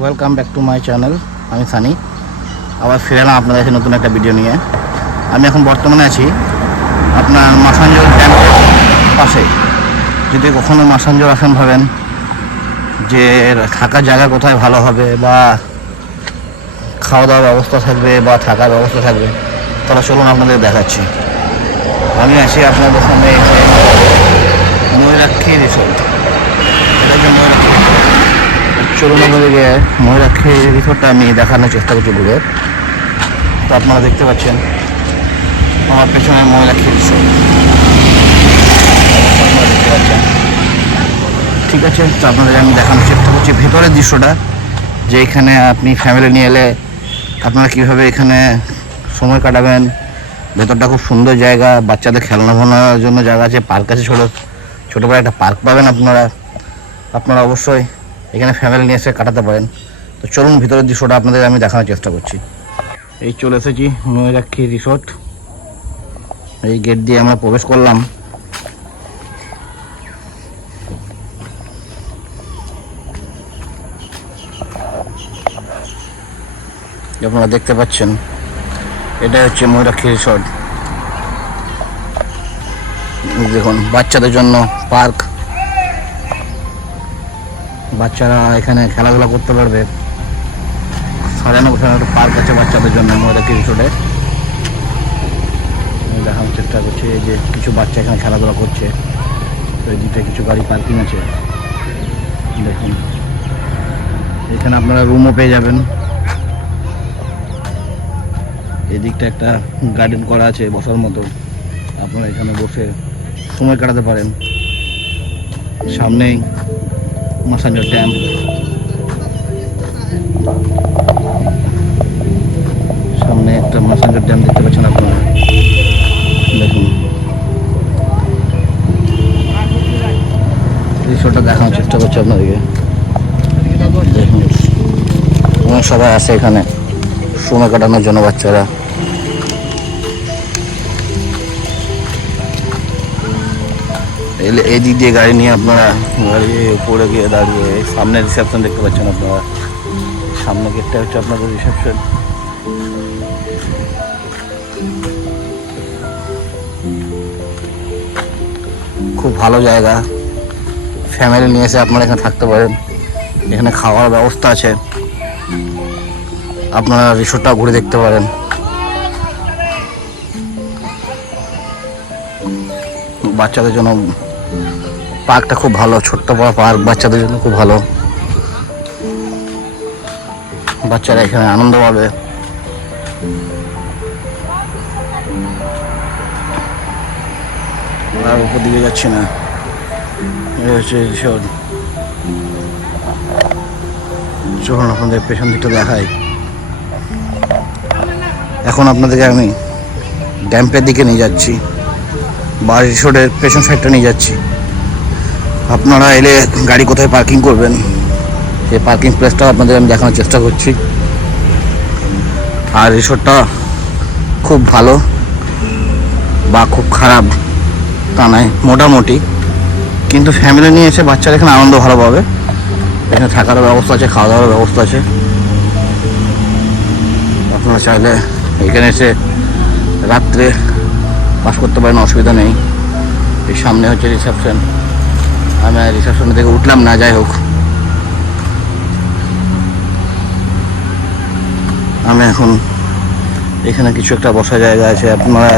Welcome back to my channel. আমি সানি, আবার ফিরে এলাম আপনাদের কাছে নতুন একটা ভিডিও নিয়ে। আমি এখন বর্তমানে আছি আপনার মাসাঞ্জোর ড্যামের পাশে। যদি কখনো মাসাঞ্জোর আসেন ভাবেন যে থাকার জায়গা কোথায় ভালো হবে বা খাওয়া দাওয়ার ব্যবস্থা থাকবে বা থাকার ব্যবস্থা থাকবে, তাহলে চলুন আপনাদের দেখাচ্ছি। আমি আছি আপনাদের সামনে ময়ূরাক্ষী রিসোর্ট। এটা হচ্ছে ময়ূরাক্ষী রিসোর্ট। চলুন আপনাদেরকে ময়ূরাক্ষী রিসোর্টটা আমি দেখানোর চেষ্টা করছি ঘুরে। তো আপনারা দেখতে পাচ্ছেন আমার পেছনে ময়ূরাক্ষী রিসোর্ট দেখতে পাচ্ছেন। ঠিক আছে, তো আপনাদের আমি দেখানোর চেষ্টা করছি ভেতরের দৃশ্যটা, যে এখানে আপনি ফ্যামিলি নিয়ে এলে আপনারা কীভাবে এখানে সময় কাটাবেন। ভেতরটা খুব সুন্দর জায়গা, বাচ্চাদের খেলনা ফেলানোর জন্য জায়গা আছে, পার্ক আছে, ছোটো করে একটা পার্ক পাবেন আপনারা অবশ্যই এখানে ফ্যামিলি নিয়ে এসে কাটাতে পারেন। তো চলুন ভিতরের দৃশ্যটা আপনাদের আমি দেখানোর চেষ্টা করছি। এই চলে এসেছি ময়ূরাক্ষী রিসোর্ট। এই গেট দিয়ে আমরা প্রবেশ করলাম। আপনারা দেখতে পাচ্ছেন এটা হচ্ছে ময়ূরাক্ষী রিসোর্ট। দেখুন বাচ্চাদের জন্য পার্ক, বাচ্চারা এখানে খেলাধুলা করতে পারবে। সাজানো গোছানো একটা পার্ক আছে বাচ্চাদের জন্য ময়ূরাক্ষী রিসোর্টে। দেখানোর চেষ্টা করছি যে কিছু বাচ্চা এখানে খেলাধুলা করছে। তো এই দিকটা কিছু গাড়ি পার্কিং আছে। দেখুন এখানে আপনারা রুমও পেয়ে যাবেন। এই দিকটা একটা গার্ডেন করা আছে বসার মতো, আপনারা এখানে বসে সময় কাটাতে পারেন। সামনেই মাসাঞ্জোর ড্যাম। সামনে একটা মাসাঞ্জোর ড্যাম দেখতে পাচ্ছেন আপনারা। দেখুন দৃশ্যটা দেখানোর চেষ্টা করছি আপনাদেরকে। দেখুন সবাই আসে এখানে সময় কাটানোর জন্য বাচ্চারা। এই দিক দিয়ে গাড়ি নিয়ে আপনারা গাড়ি উপরে গিয়ে দাঁড়িয়ে সামনে রিসেপশন দেখতে পাচ্ছেন আপনারা। সামনে গেটটা হচ্ছে আপনাদের রিসেপশন। খুব ভালো জায়গা, ফ্যামিলি নিয়ে এসে আপনারা এখানে থাকতে পারেন। এখানে খাওয়ার ব্যবস্থা আছে, আপনারা রিসোর্টটা ঘুরে দেখতে পারেন। বাচ্চাদের জন্য পার্কটা খুব ভালো, ছোট্ট বড় পার্ক, বাচ্চাদের জন্য খুব ভালো। বাচ্চারা এখানে আনন্দ পাবে। আর উপর দিকে যাচ্ছি না, এই হচ্ছে রিসোর্ট। চলুন আপনাদের পেছন দিকটা দেখাই। এখন আপনাদেরকে আমি ড্যাম্পের দিকে নিয়ে যাচ্ছি বা রিসোর্টের পেছন সাইডটা নিয়ে যাচ্ছি। আপনারা এলে গাড়ি কোথায় পার্কিং করবেন সেই পার্কিং প্লেসটা আপনাদের আমি দেখানোর চেষ্টা করছি। আর রিসোর্টটা খুব ভালো বা খুব খারাপ তা নয়, মোটামুটি। কিন্তু ফ্যামিলি নিয়ে এসে বাচ্চারা এখানে আনন্দ ভালো পাবে। এখানে থাকারও ব্যবস্থা আছে, খাওয়া দাওয়ার ব্যবস্থা আছে। আপনারা চাইলে এখানে এসে রাত্রে বাস করতে পারেন, অসুবিধা নেই। এই সামনে হচ্ছে রিসেপশন। আমি রিসেপশন থেকে উঠলাম না, যাই হোক আমি এখন এখানে কিছু একটা বসার জায়গা আছে, আপনারা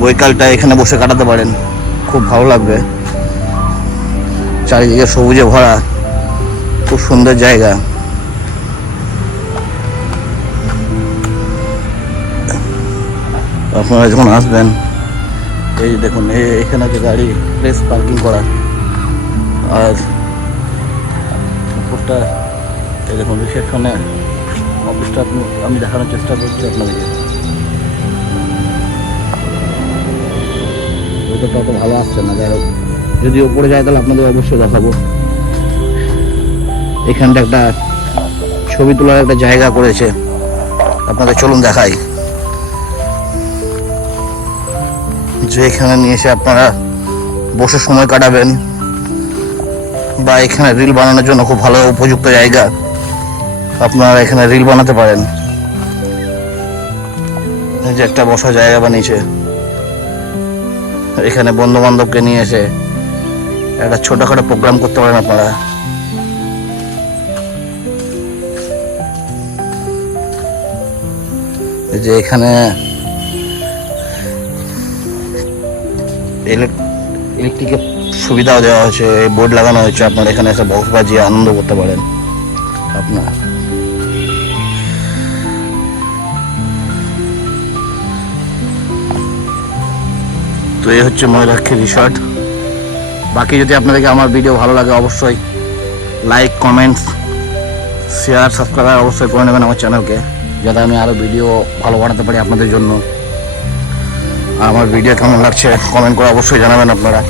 বৈকালটা এখানে বসে কাটাতে পারেন, খুব ভালো লাগবে। চারিদিকে সবুজে ভরা, খুব সুন্দর জায়গা। আপনারা যখন আসবেন এই দেখুন এখানে যে গাড়ি প্লেস পার্কিং করা, আর উপরটা এই দেখুন রিসেপশনে অফিসটা আমি দেখানোর চেষ্টা করছি আপনাদেরকে। ওইটা তত ভালো আসছে না, যাই হোক যদি ওপরে যায় তাহলে আপনাদের অবশ্যই দেখাবো। এখানটা একটা ছবি তোলার একটা জায়গা করেছে, আপনাদের চলুন দেখাই। যে এখানে নিয়ে এসে আপনারা বসে সময় কাটাবেন বা এখানে রিল বানানোর জন্য খুব ভালো উপযুক্ত জায়গা। আপনারা এখানে রিল বানাতে পারেন। এই যে একটা বসার জায়গা বানিয়েছে, এখানে বন্ধু বান্ধবকে নিয়ে এসে একটা ছোটখাটো প্রোগ্রাম করতে পারেন আপনারা। এই যে এখানে ইলেকট্রিকের সুবিধাও দেওয়া হয়েছে, বোর্ড লাগানো হয়েছে, আপনারা এখানে এসে বক্স বাজিয়ে আনন্দ করতে পারেন আপনারা। তো এই হচ্ছে ময়ূরাক্ষী রিসর্ট। বাকি যদি আপনাদেরকে আমার ভিডিও ভালো লাগে অবশ্যই লাইক, কমেন্টস, শেয়ার, সাবস্ক্রাইব অবশ্যই করে নেবেন আমার চ্যানেলকে, যাতে আমি আরও ভিডিও ভালো বানাতে পারি আপনাদের জন্য। আমার ভিডিও কেমন লাগছে কমেন্ট করে অবশ্যই জানাবেন আপনারা,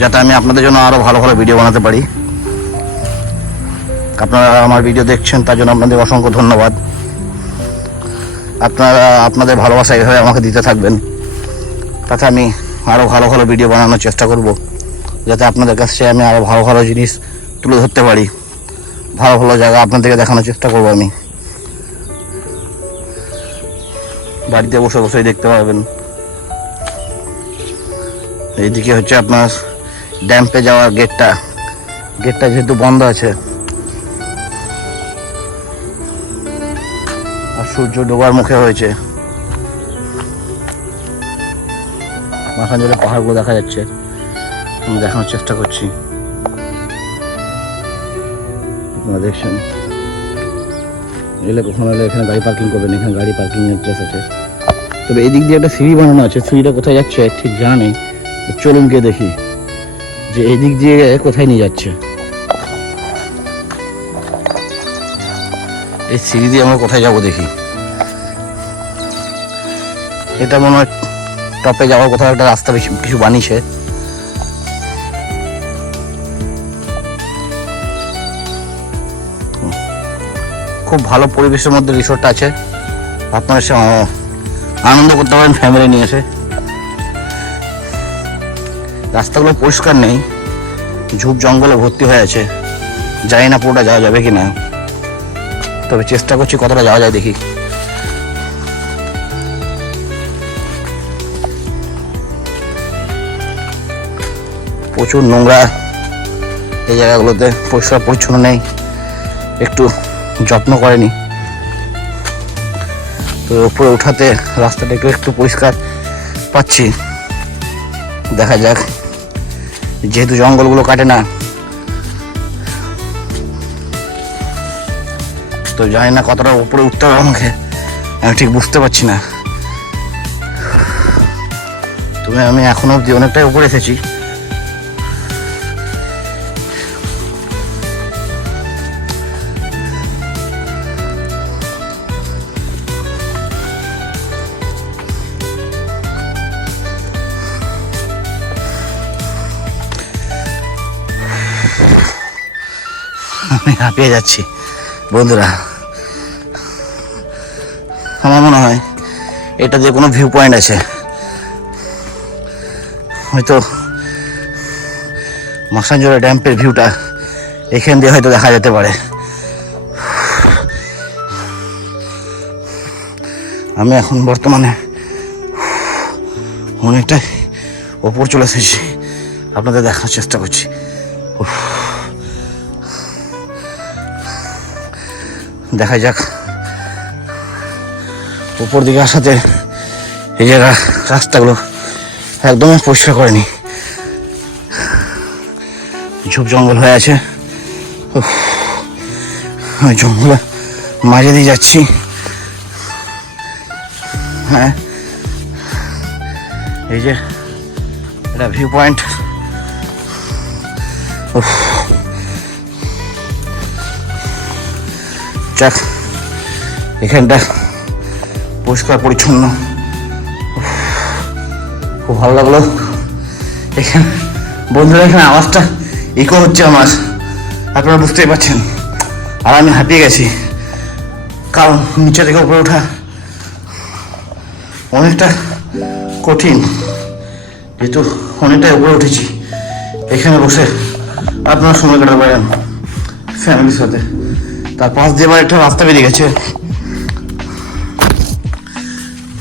যাতে আমি আপনাদের জন্য আরও ভালো ভালো ভিডিও বানাতে পারি। আপনারা আমার ভিডিও দেখছেন তার জন্য আপনাদের অসংখ্য ধন্যবাদ। আপনারা আপনাদের ভালোবাসা এইভাবে আমাকে দিতে থাকবেন, তাতে আমি আরও ভালো ভালো ভিডিও বানানোর চেষ্টা করব, যাতে আপনাদের কাছে আমি আরও ভালো ভালো জিনিস তুলে ধরতে পারি, ভালো ভালো জায়গা আপনাদেরকে দেখানোর চেষ্টা করব। আমি বাড়িতে বসে বসেই দেখতে পারবেন। এইদিকে হচ্ছে আপনার ড্যাম্পে যাওয়ার গেটটা যেহেতু বন্ধ আছে আর সূর্য ডোবার মুখে হয়েছে, মাখান জলে পাহাড়গুলো দেখা যাচ্ছে, আমি দেখানোর চেষ্টা করছি। আপনারা দেখছেন, এলে কখনো এলে এখানে গাড়ি পার্কিং করবেন, এখানে গাড়ি পার্কিং এর প্লেস আছে। তবে এই দিক দিয়ে একটা সিঁড়ি বানানো আছে, সিঁড়িটা কোথায় যাচ্ছে ঠিক জানা নেই, চলুন গিয়ে দেখি যে এই দিক দিয়ে কোথায় নিয়ে যাচ্ছে। এই সিঁড়ি দিয়ে আমরা কোথায় যাবো দেখি। এটা মনে হয় টপে যাওয়ার কোথাও একটা রাস্তা বেশি কিছু বানিয়েছে। খুব ভালো পরিবেশের মধ্যে রিসোর্টটা আছে, আপনারা আনন্দ করতে পারেন ফ্যামিলি নিয়ে এসে। রাস্তাগুলো পরিষ্কার নেই, ঝোপ জঙ্গলে ভর্তি হয়ে আছে, জানি না পুরোটা যাওয়া যাবে কিনা, তবে চেষ্টা করছি কতটা যাওয়া যায় দেখি। প্রচুর নোংরা এই জায়গাগুলোতে, পরিষ্কার পরিচ্ছন্ন নেই, একটু যত্ন করেনি। তো উপরে উঠাতে রাস্তাটা একটু পরিষ্কার পাচ্ছি, দেখা যাক। যেহেতু জঙ্গলগুলো কাটে না, তো জানি না কতটা উপরে উঠতে হবে আমাকে, আমি ঠিক বুঝতে পারছি না। তবে আমি এখনো অব্দি অনেকটাই উপরে এসেছি। আমি হাঁপিয়ে যাচ্ছি বন্ধুরা। আমার মনে হয় এটা যে কোনো ভিউ পয়েন্ট আছে, হয়তো মাসাঞ্জোড়া ড্যাম্পের ভিউটা এখান দিয়ে হয়তো দেখা যেতে পারে। আমি এখন বর্তমানে অনেকটাই ওপর চলে এসেছি, আপনাদের দেখার চেষ্টা করছি। দেখা যাক। উপর দিকে আসাতে এই জায়গা রাস্তাগুলো একদমই পরিষ্কার করেনি, ঝোপ জঙ্গল হয়ে আছে। ওই জঙ্গলের মাঝে দিয়ে যাচ্ছি। হ্যাঁ, এই যে এটা ভিউ পয়েন্ট। যাক, এখানটা পরিষ্কার পরিচ্ছন্ন, খুব ভালো লাগলো। এখানে বন্ধুরা, এখানে আওয়াজটা ইকো হচ্ছে আমার, আপনারা বুঝতেই পারছেন। আর আমি হাঁপিয়ে গেছি, কারণ নিচে থেকে উপরে ওঠা অনেকটা কঠিন। যেহেতু অনেকটাই উপরে উঠেছি, এখানে বসে আপনারা সময় কাটাতে পারেন। ফ্যামিলির সাথে। তার পাশ দিয়ে আবার একটা রাস্তা বেরিয়ে গেছে,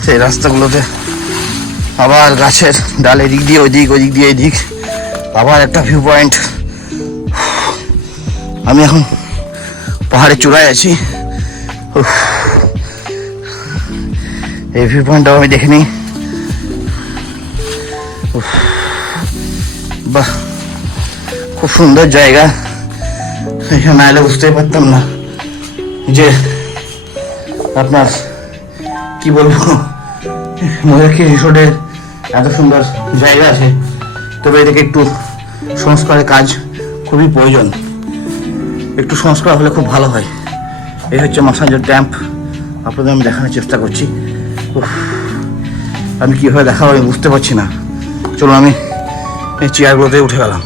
সেই রাস্তাগুলোতে আবার গাছের ডাল এদিক দিয়ে ওইদিক, ওইদিক দিয়ে এদিক, আবার একটা ভিউ পয়েন্ট। আমি এখন পাহাড়ের চূড়ায় আছি। এই ভিউ পয়েন্টটাও আমি দেখে নিই। বাহ, খুব সুন্দর জায়গা। এখানে না এলে বুঝতেই পারতাম না যে আপনার কি বলবো, ময়ূরক্ষী রিসোর্টের এত সুন্দর জায়গা আছে। তবে এদিকে একটু সংস্কারের কাজ খুবই প্রয়োজন, একটু সংস্কার হলে খুব ভালো হয়। এই হচ্ছে মাসাঞ্জোর ক্যাম্প, আপনাদের আমি দেখানোর চেষ্টা করছি। আমি কীভাবে দেখাবো আমি বুঝতে পারছি না। চলুন আমি এই চেয়ারগুলোতে উঠে গেলাম,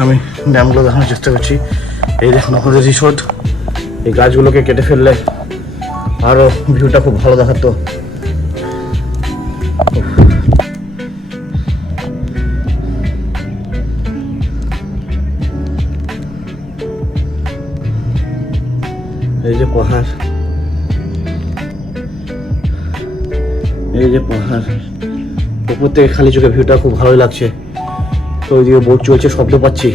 আমি ড্যামগুলো দেখানোর চেষ্টা করছি। এই দেখুন আপনাদের রিসোর্ট, এই গাছগুলোকে কেটে ফেললে আরও ভিউটা খুব ভালো দেখাতো। এই যে পাহাড়, এই যে পাহাড়, উপর থেকে খালি চোখে ভিউটা খুব ভালোই লাগছে। তো ওইদিকে বোট চলছে, শব্দ পাচ্ছি,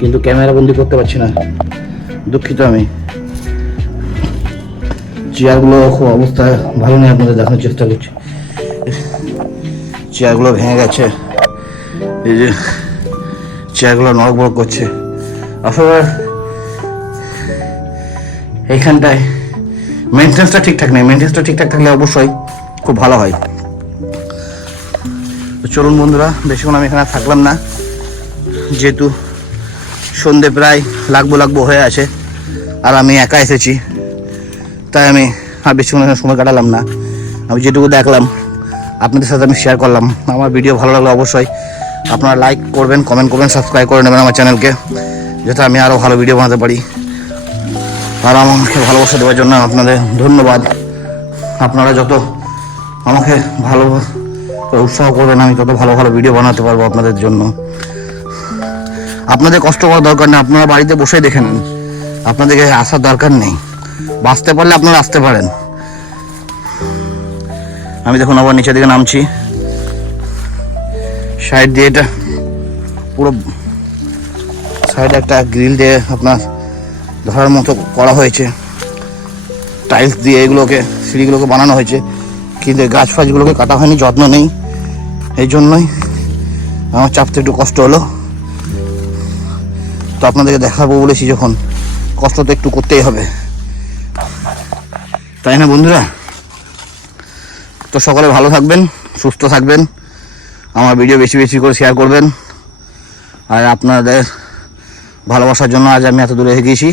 কিন্তু ক্যামেরা বন্দি করতে পারছি না, দুঃখিত আমি। চেয়ারগুলো খুব অবস্থা ভালো নেই, আপনাদের দেখানোর চেষ্টা করছি। চেয়ারগুলো ভেঙে গেছে, এই যে চেয়ারগুলো নড়ক বড়ক করছে। আসলে এইখানটায় মেনটেন্সটা ঠিকঠাক নেই, মেনটেন্সটা ঠিকঠাক থাকলে অবশ্যই খুব ভালো হয়। তো চলুন বন্ধুরা, বেশিক্ষণ আমি এখানে থাকলাম না, যেহেতু সন্ধে প্রায় লাগবো হয়ে আছে, আর আমি একা এসেছি, তাই আমি আর বেশিক্ষণ এখানে সময় কাটালাম না। আমি যেটুকু দেখলাম আপনাদের সাথে আমি শেয়ার করলাম। আমার ভিডিও ভালো লাগলে অবশ্যই আপনারা লাইক করবেন, কমেন্ট করবেন, সাবস্ক্রাইব করে নেবেন আমার চ্যানেলকে, যাতে আমি আরও ভালো ভিডিও বানাতে পারি। আর আমাকে ভালোবাসা দেওয়ার জন্য আপনাদের ধন্যবাদ। আপনারা যত আমাকে ভালো উৎসাহ করবেন, আমি তত ভালো ভালো ভিডিও বানাতে পারবো আপনাদের জন্য। আপনাদের কষ্ট করার দরকার নেই, আপনারা বাড়িতে বসেই দেখে নেন, আপনাদেরকে আসার দরকার নেই। বাঁচতে পারলে আপনারা আসতে পারেন। আমি দেখুন আবার নিচের দিকে নামছি, সাইড দিয়ে এটা পুরো সাইডে একটা গ্রিল দিয়ে আপনার ধরার মতো করা হয়েছে, টাইলস দিয়ে এগুলোকে সিঁড়িগুলোকে বানানো হয়েছে, কিন্তু গাছ ফাছগুলোকে কাটা হয়নি, যত্ন নেই, এই জন্যই আমার চাপতে একটু কষ্ট হলো। তো আপনাদেরকে দেখাবো বলেছি যখন, কষ্ট তো একটু করতেই হবে, তাই না বন্ধুরা? তো সকলে ভালো থাকবেন, সুস্থ থাকবেন, আমার ভিডিও বেশি বেশি করে শেয়ার করবেন। আর আপনাদের ভালোবাসার জন্য আজ আমি এত দূরে এগিয়েছি।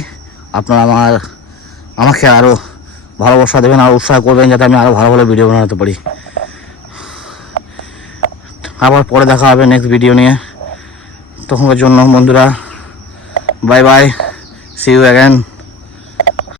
আপনারা আমাকে আরও ভালোবাসা দেবেন, আর উৎসাহ করবেন, যাতে আমি আরও ভালো ভালো ভিডিও বানাতে পারি। আবার পরে দেখা হবে নেক্সট ভিডিও নিয়ে। তখনকার জন্য বন্ধুরা bye bye, see you again.